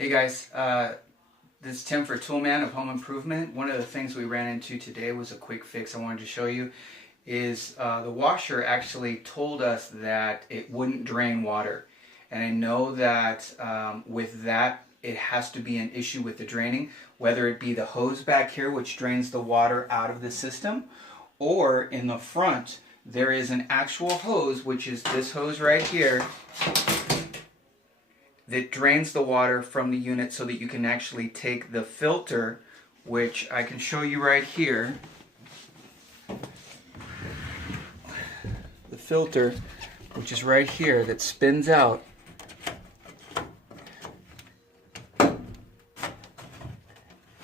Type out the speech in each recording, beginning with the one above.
Hey guys, this is Tim for Toolman of Home Improvement. One of the things we ran into today was a quick fix I wanted to show you. Is the washer actually told us that it wouldn't drain water. And I know that with that it has to be an issue with the draining, whether it be the hose back here which drains the water out of the system, or in the front there is an actual hose, which is this hose right here, that drains the water from the unit so that you can actually take the filter, which I can show you right here. The filter, which is right here, that spins out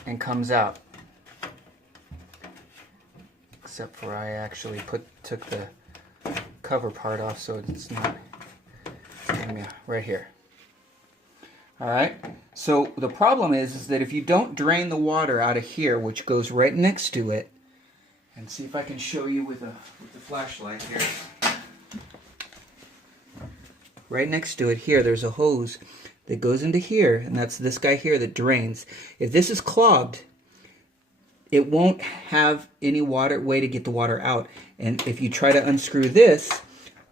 and comes out. Except for I actually took the cover part off so it's not right here. Alright, so the problem is that if you don't drain the water out of here, which goes right next to it, and see if I can show you with the flashlight here. Right next to it here, there's a hose that goes into here, and that's this guy here that drains. If this is clogged, it won't have any way to get the water out. And if you try to unscrew this,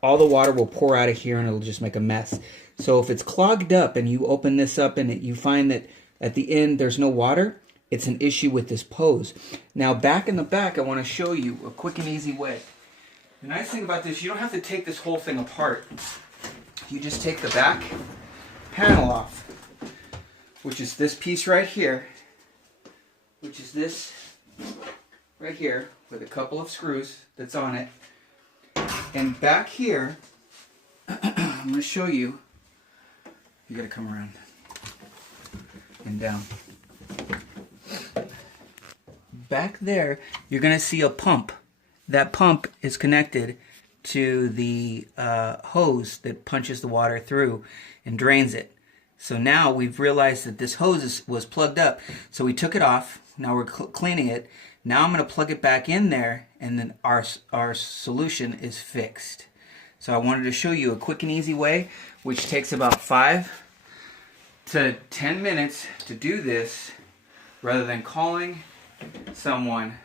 all the water will pour out of here and it'll just make a mess. So if it's clogged up and you open this up and you find that at the end there's no water, it's an issue with this hose. Now back in the back, I want to show you a quick and easy way. The nice thing about this, you don't have to take this whole thing apart. You just take the back panel off, which is this piece right here, which is this right here with a couple of screws that's on it. And back here, I'm going to show you. You got to come around and down. Back there, you're going to see a pump. That pump is connected to the hose that punches the water through and drains it. So now we've realized that this hose was plugged up. So we took it off. Now we're cleaning it. Now I'm going to plug it back in there, and then our solution is fixed. So I wanted to show you a quick and easy way, which takes about 5 to 10 minutes to do this, rather than calling someone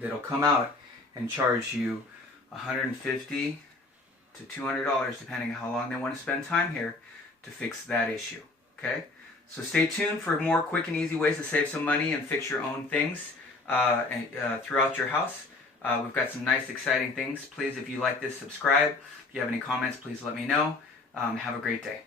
that'll come out and charge you $150 to $200, depending on how long they want to spend time here to fix that issue. Okay? So stay tuned for more quick and easy ways to save some money and fix your own things throughout your house. We've got some nice, exciting things. Please, if you like this, subscribe. If you have any comments, please let me know. Have a great day.